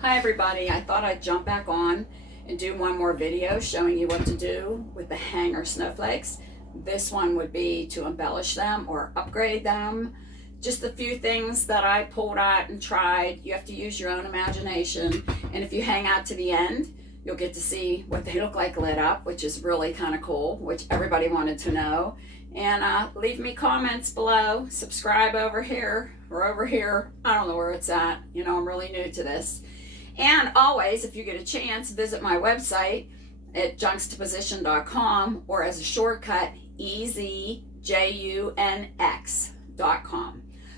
Hi everybody, I thought I'd jump back on and do one more video showing you what to do with the hanger snowflakes. This one would be to embellish them or upgrade them. Just a few things that I pulled out and tried. You have to use your own imagination, and if you hang out to the end, you'll get to see what they look like lit up, which is really kind of cool, which everybody wanted to know. And leave me comments below, subscribe over here or over here. I don't know where it's at. You know, I'm really new to this. And always, if you get a chance, visit my website at juxtaposition.com, or as a shortcut, EZJUNX.com.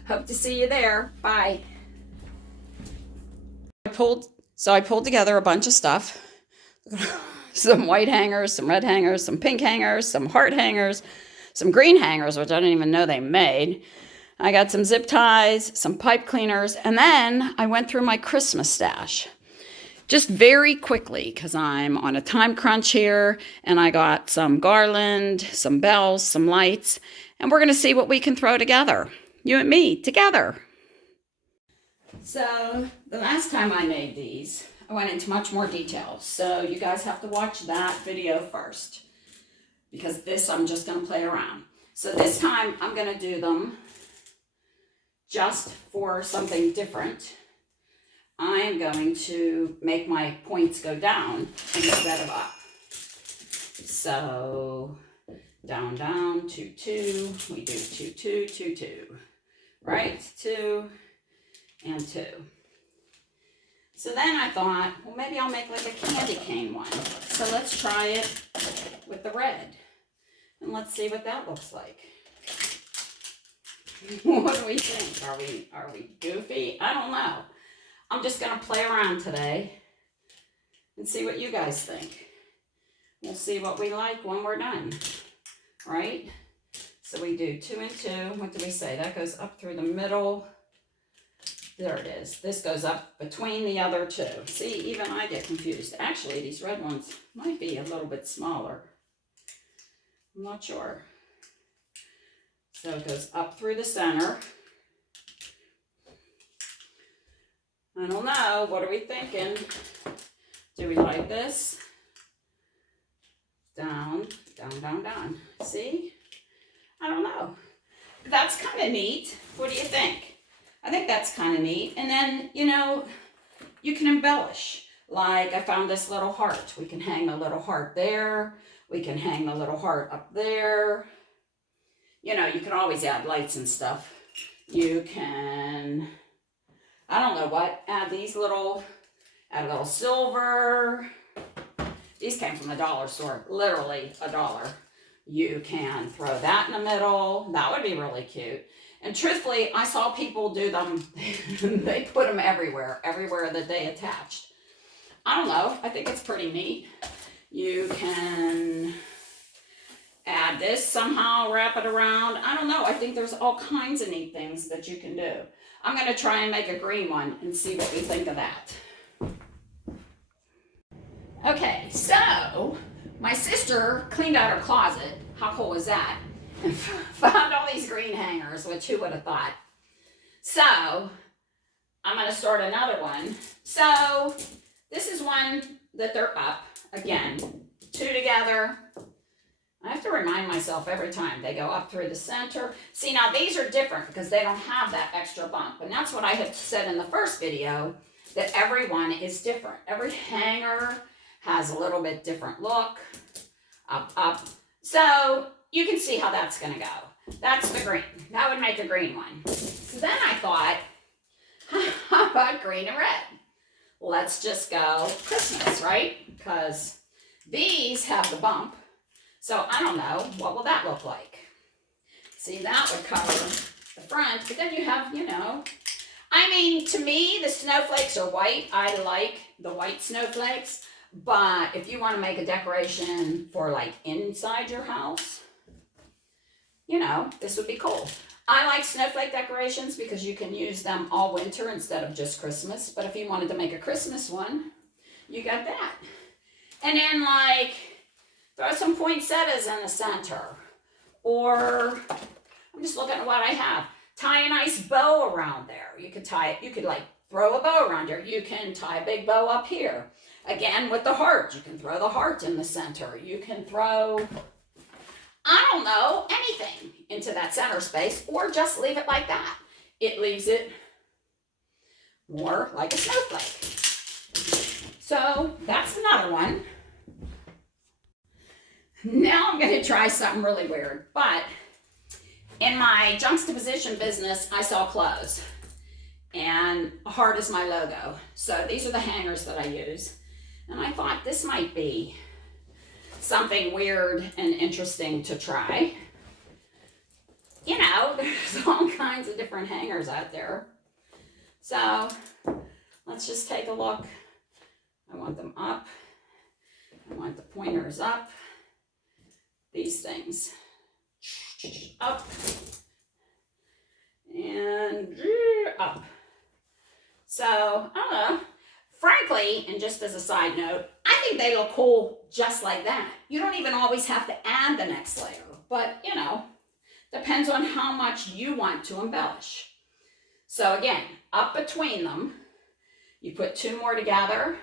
Hope to see you there. Bye. I pulled together a bunch of stuff. Some white hangers, some red hangers, some pink hangers, some heart hangers, some green hangers, which I didn't even know they made. I got some zip ties, some pipe cleaners, and then I went through my Christmas stash. Just very quickly, because I'm on a time crunch here, and I got some garland, some bells, some lights, and we're going to see what we can throw together. You and me, together. So, the last time I made these, I went into much more detail. So, you guys have to watch that video first, because this I'm just going to play around. So, this time I'm going to do them just for something different. I am going to make my points go down instead of up. So down, down, 2, 2. We do 2, 2, 2, 2. Right? 2 and 2. So then I thought, well, maybe I'll make like a candy cane one. So let's try it with the red. And let's see what that looks like. What do we think? Are we goofy? I don't know. I'm just going to play around today and see what you guys think. We'll see what we like when we're done, right? So we do 2 and 2. What do we say? That goes up through the middle. There it is. This goes up between the other two. See, even I get confused. Actually, these red ones might be a little bit smaller. I'm not sure. So it goes up through the center. I don't know. What are we thinking? Do we like this? Down, down, down, down. See? I don't know. That's kind of neat. What do you think? I think that's kind of neat. And then, you know, you can embellish. Like I found this little heart. We can hang a little heart there. We can hang a little heart up there. You know, you can always add lights and stuff. You can, I don't know what, add a little silver. These came from the dollar store, literally $1. You can throw that in the middle. That would be really cute. And truthfully, I saw people do them. They put them everywhere that they attached. I don't know. I think it's pretty neat. You can add this somehow, wrap it around. I don't know. I think there's all kinds of neat things that you can do. I'm going to try and make a green one and see what we think of that. Okay, so my sister cleaned out her closet. How cool was that? And found all these green hangers, which who would have thought? So I'm going to start another one. So this is one that they're up. Again, 2 together. I have to remind myself every time they go up through the center. See, now these are different because they don't have that extra bump. And that's what I had said in the first video, that every one is different. Every hanger has a little bit different look. Up, up. So you can see how that's going to go. That's the green. That would make a green one. So then I thought, how about green and red? Let's just go Christmas, right? Because these have the bump. So I don't know, what will that look like? See, that would cover the front, but then you have, you know, I mean, to me, the snowflakes are white. I like the white snowflakes, but if you want to make a decoration for like inside your house, you know, this would be cool. I like snowflake decorations because you can use them all winter instead of just Christmas, but if you wanted to make a Christmas one, you got that. And then like, throw some poinsettias in the center. Or, I'm just looking at what I have. Tie a nice bow around there. You could tie it, you could like throw a bow around here. You can tie a big bow up here. Again, with the heart, you can throw the heart in the center. You can throw, I don't know, anything into that center space, or just leave it like that. It leaves it more like a snowflake. So that's another one. Now I'm going to try something really weird, but in my juxtaposition business, I sell clothes, and a heart is my logo. So these are the hangers that I use, and I thought this might be something weird and interesting to try. You know, there's all kinds of different hangers out there. So let's just take a look. I want them up. I want the pointers up. These things up and up. So, I don't know. Frankly, and just as a side note, I think they look cool just like that. You don't even always have to add the next layer, but you know, depends on how much you want to embellish. So again, up between them, you put two more together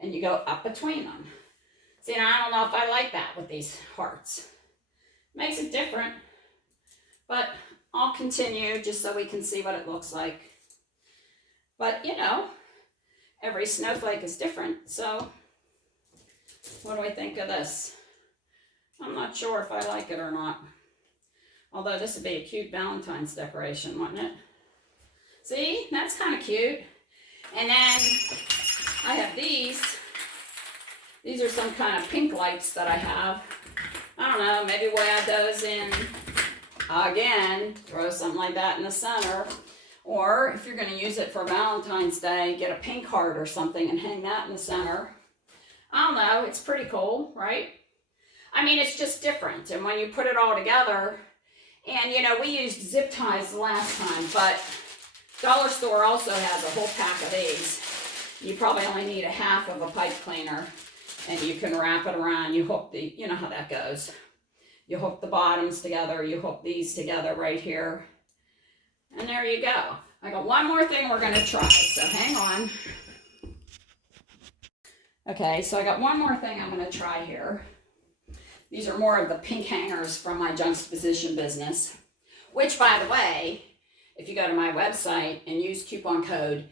and you go up between them. See, now I don't know if I like that with these hearts. Makes it different, but I'll continue just so we can see what it looks like. But you know, every snowflake is different, so what do we think of this? I'm not sure if I like it or not. Although this would be a cute Valentine's decoration, wouldn't it? See, that's kind of cute. And then I have these. These are some kind of pink lights that I have. I don't know, maybe we'll add those in again, throw something like that in the center. Or if you're going to use it for Valentine's Day, get a pink heart or something and hang that in the center. I don't know, it's pretty cool, right? I mean, it's just different. And when you put it all together, and you know, we used zip ties the last time, but Dollar Store also has a whole pack of these. You probably only need a half of a pipe cleaner, and you can wrap it around. You hook the, you know how that goes. You hook the bottoms together, you hook these together right here, and there you go. I got one more thing we're gonna try, so hang on. Okay, so I got one more thing I'm gonna try here. These are more of the pink hangers from my juxtaposition business, which, by the way, if you go to my website and use coupon code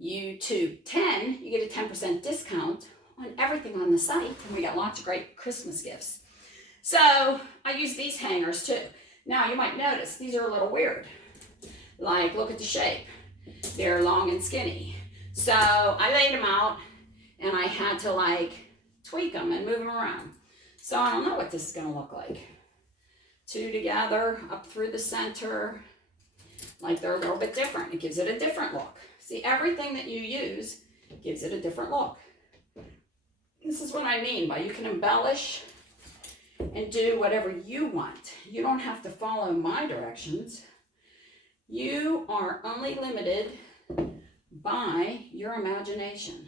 YouTube10, you get a 10% discount on everything on the site, and we got lots of great Christmas gifts. So I use these hangers too. Now you might notice these are a little weird. Like, look at the shape. They're long and skinny. So I laid them out, and I had to like tweak them and move them around. So I don't know what this is going to look like. Two together, up through the center. Like they're a little bit different. It gives it a different look. See, everything that you use gives it a different look. This is what I mean by you can embellish and do whatever you want. You don't have to follow my directions. You are only limited by your imagination.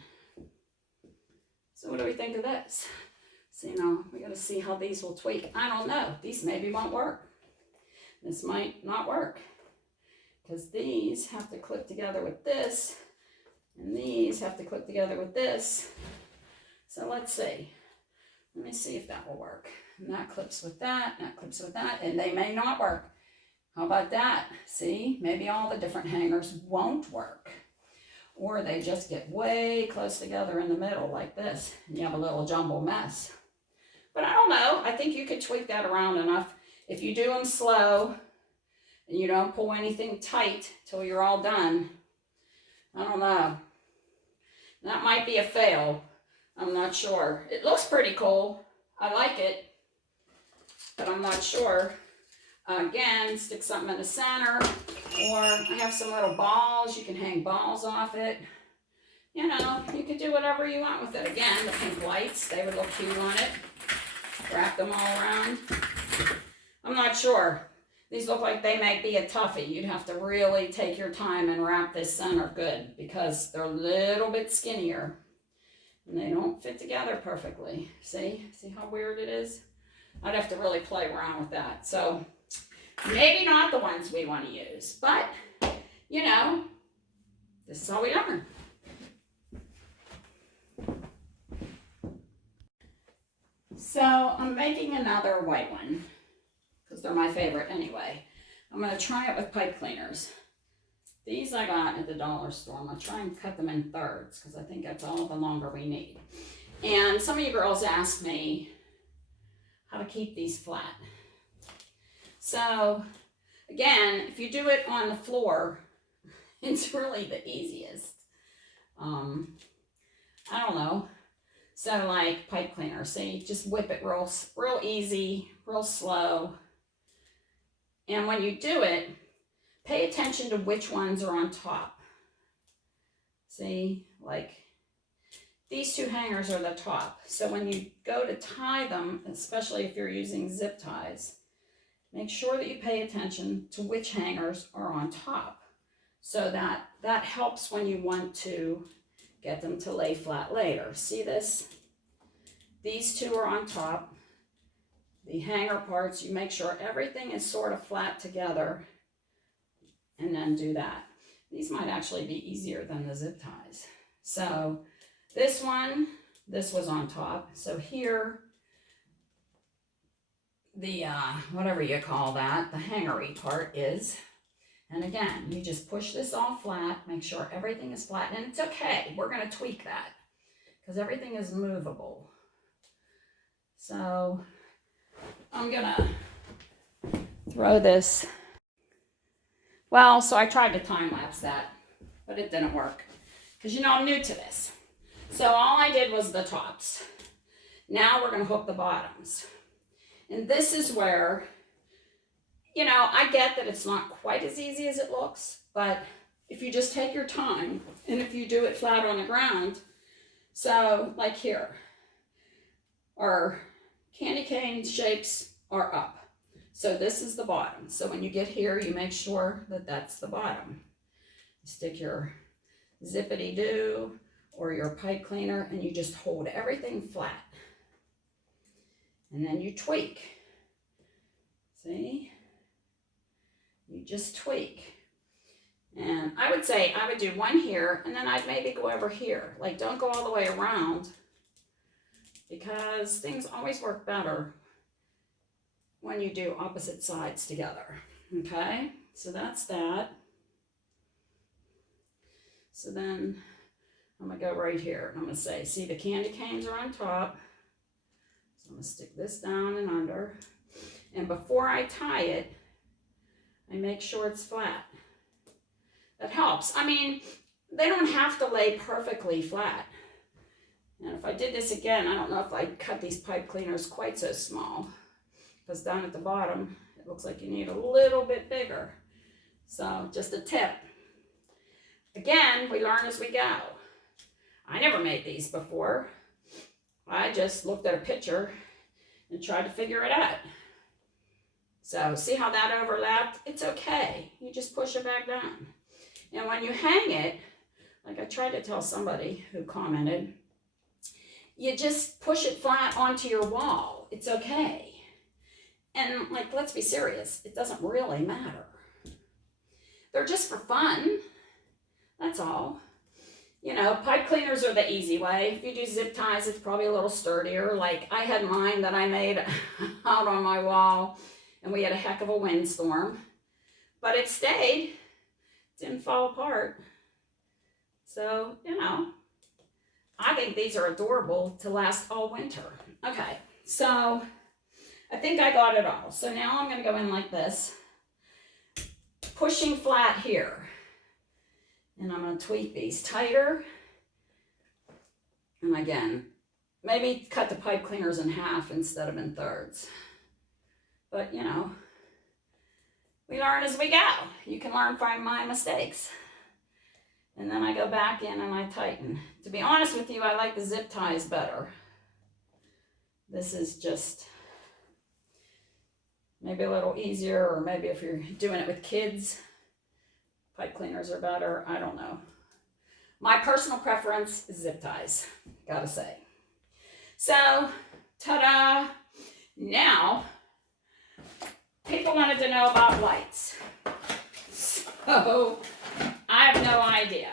So what do we think of this? So, you know, we got to see how these will tweak. I don't know. These maybe won't work. This might not work, because these have to clip together with this, and these have to clip together with this. So let's see. Let me see if that will work. And that clips with that, and that clips with that, and they may not work. How about that? See, maybe all the different hangers won't work. Or they just get way close together in the middle like this, and you have a little jumble mess. But I don't know. I think you could tweak that around enough. If you do them slow, and you don't pull anything tight till you're all done, I don't know. That might be a fail. I'm not sure. It looks pretty cool. I like it, but I'm not sure. Again, stick something in the center, or I have some little balls. You can hang balls off it. You know, you could do whatever you want with it. Again, the pink lights, they would look cute on it. Wrap them all around. I'm not sure. These look like they might be a toughie. You'd have to really take your time and wrap this center good, because they're a little bit skinnier and they don't fit together perfectly. See how weird it is? I'd have to really play around with that. So maybe not the ones we want to use, but you know, this is how we learn. So I'm making another white one because they're my favorite anyway. I'm going to try it with pipe cleaners. These I got at the dollar store. I'm going to try and cut them in thirds because I think that's all the longer we need. And some of you girls asked me how to keep these flat. So again, if you do it on the floor, it's really the easiest. I don't know. So like pipe cleaner, see, just whip it real easy, real slow. And when you do it, pay attention to which ones are on top. See, like these two hangers are the top. So when you go to tie them, especially if you're using zip ties, make sure that you pay attention to which hangers are on top. So that helps when you want to get them to lay flat later. See this? These two are on top. The hanger parts, you make sure everything is sort of flat together and then do that. These might actually be easier than the zip ties. So this one, this was on top. So here, the, whatever you call that, the hangery part is. And again, you just push this all flat, make sure everything is flat. And it's okay, we're gonna tweak that because everything is movable. So I'm gonna throw this. Well, so I tried to time lapse that, but it didn't work because you know I'm new to this. So all I did was the tops. Now we're gonna hook the bottoms. And this is where, you know, I get that it's not quite as easy as it looks, but if you just take your time and if you do it flat on the ground, so like here, our candy cane shapes are up. So this is the bottom. So when you get here, you make sure that that's the bottom. You stick your zippity-doo or your pipe cleaner and you just hold everything flat. And then you tweak. See? You just tweak. And I would say I would do one here and then I'd maybe go over here. Like don't go all the way around because things always work better when you do opposite sides together. Okay, so that's that. So then I'm gonna go right here and I'm gonna say, see the candy canes are on top. So I'm gonna stick this down and under. And before I tie it, I make sure it's flat. That helps. I mean, they don't have to lay perfectly flat. And if I did this again, I don't know if I'd cut these pipe cleaners quite so small because down at the bottom, it looks like you need a little bit bigger. So just a tip. Again, we learn as we go. I never made these before. I just looked at a picture and tried to figure it out. So see how that overlapped? It's okay. You just push it back down. And when you hang it, like I tried to tell somebody who commented, you just push it flat onto your wall. It's okay. And like, let's be serious, it doesn't really matter. They're just for fun. That's all. You know, pipe cleaners are the easy way. If you do zip ties, it's probably a little sturdier. Like I had mine that I made out on my wall and we had a heck of a windstorm, but it stayed, didn't fall apart. So, you know, I think these are adorable to last all winter. Okay, so I think I got it all. So now I'm gonna go in like this, pushing flat here. And I'm gonna tweak these tighter. And again, maybe cut the pipe cleaners in half instead of in thirds. But you know, we learn as we go. You can learn from my mistakes. And then I go back in and I tighten. To be honest with you, I like the zip ties better. This is just maybe a little easier, or maybe if you're doing it with kids, pipe cleaners are better. I don't know. My personal preference is zip ties, gotta say. So, ta-da! Now, people wanted to know about lights. So, I have no idea.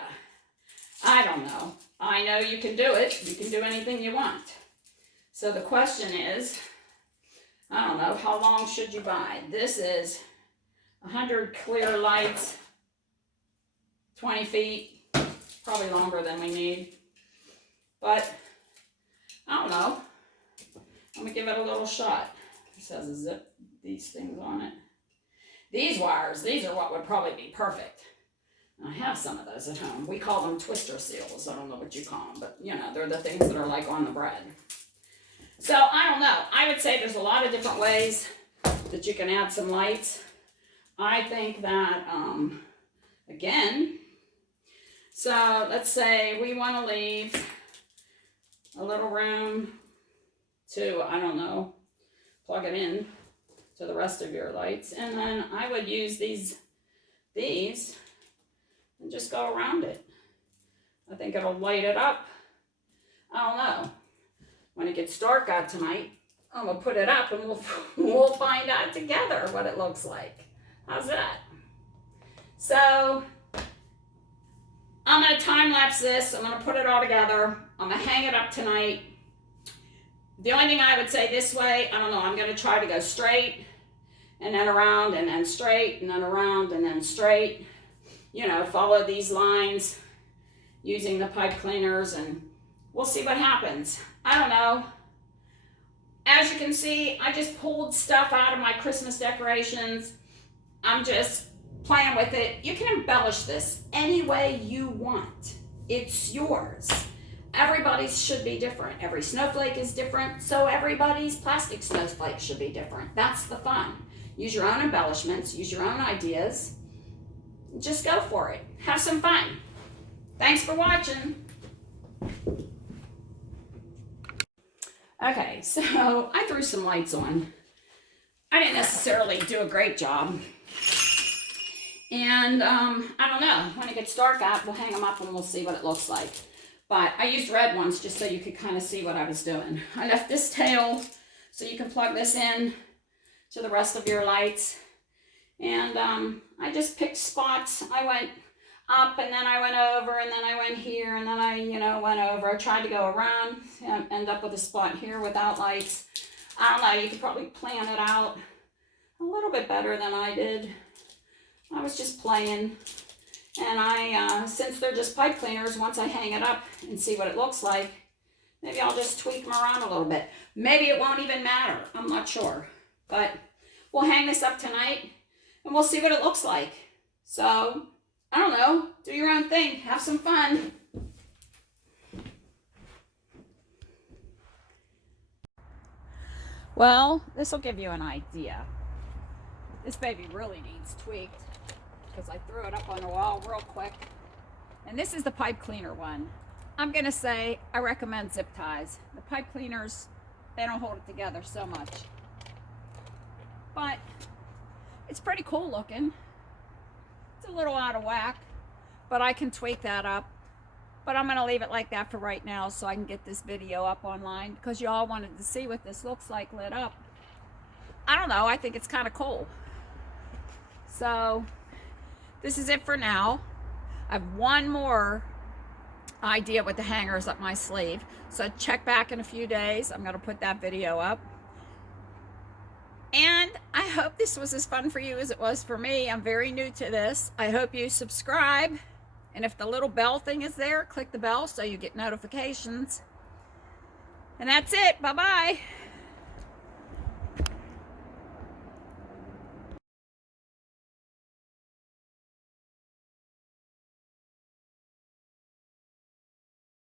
I don't know. I know you can do it. You can do anything you want. So the question is, I don't know, how long should you buy? This is 100 clear lights, 20 feet, probably longer than we need. But, I don't know. I'm going to give it a little shot. It says zip these things on it. These wires, these are what would probably be perfect. I have some of those at home. We call them twister seals. I don't know what you call them, but you know, they're the things that are like on the bread. So I don't know. I would say there's a lot of different ways that you can add some lights. I think that, again, so let's say we want to leave a little room to, I don't know, plug it in to the rest of your lights. And then I would use these and just go around it. I think it'll light it up. I don't know. When it gets dark out tonight, I'm gonna put it up and we'll find out together what it looks like. How's that? So I'm gonna time lapse this. I'm gonna put it all together. I'm gonna hang it up tonight. The only thing I would say this way, I don't know, I'm gonna try to go straight and then around and then straight and then around and then straight. You know, follow these lines using the pipe cleaners and we'll see what happens. I don't know. As you can see, I just pulled stuff out of my Christmas decorations. I'm just playing with it. You can embellish this any way you want. It's yours. Everybody's should be different. Every snowflake is different, so everybody's plastic snowflake should be different. That's the fun. Use your own embellishments, use your own ideas. Just go for it. Have some fun. Thanks for watching. Okay, so I threw some lights on. I didn't necessarily do a great job. And I don't know. When it gets dark out, we'll hang them up and we'll see what it looks like. But I used red ones just so you could kind of see what I was doing. I left this tail so you can plug this in to the rest of your lights. And I just picked spots. I went up and then I went over and then I went here and then I, went over. I tried to go around and end up with a spot here without lights. I don't know, you could probably plan it out a little bit better than I did. I was just playing. And since they're just pipe cleaners, once I hang it up and see what it looks like, maybe I'll just tweak them around a little bit. Maybe it won't even matter. I'm not sure. But we'll hang this up tonight and we'll see what it looks like. So, I don't know. Do your own thing. Have some fun. Well, this will give you an idea. This baby really needs tweaked because I threw it up on the wall real quick. And this is the pipe cleaner one. I'm going to say I recommend zip ties. The pipe cleaners, they don't hold it together so much. But it's pretty cool looking. It's a little out of whack, but I can tweak that up. But I'm going to leave it like that for right now so I can get this video up online because you all wanted to see what this looks like lit up. I don't know. I think it's kind of cool. So this is it for now. I have one more idea with the hangers up my sleeve. So check back in a few days. I'm going to put that video up. And I hope this was as fun for you as it was for me. I'm very new to this. I hope you subscribe. And if the little bell thing is there, click the bell so you get notifications. And that's it. Bye-bye.